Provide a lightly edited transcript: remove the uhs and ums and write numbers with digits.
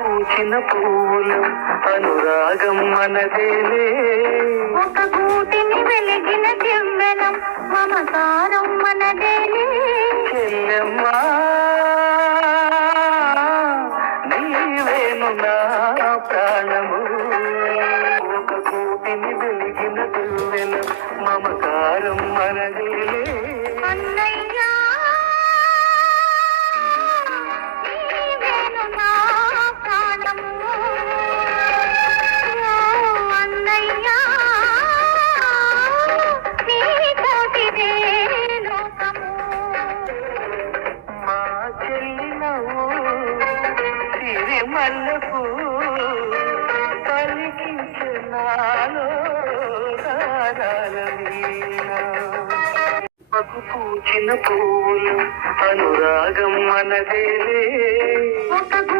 పూచిన పూలు అనురాగం మనదేలే ఒక గూటిని వెలిగిన దివ్వెనం మమకారం మనదేలే చెల్లెమ్మా నీవేను నా ప్రాణము ఒక గూటిని వెలిగిన దివ్వెనం మమకారం మనదేలే అన్నయ్యా నీవేను నా ప్రాణము అన్నయ్యా నీతోటిదే లోకము మా చెల్లినవు సిరిమల్లకు పలికించనాలో పూచిన పూలు అనురాగం మనదేలే ఒక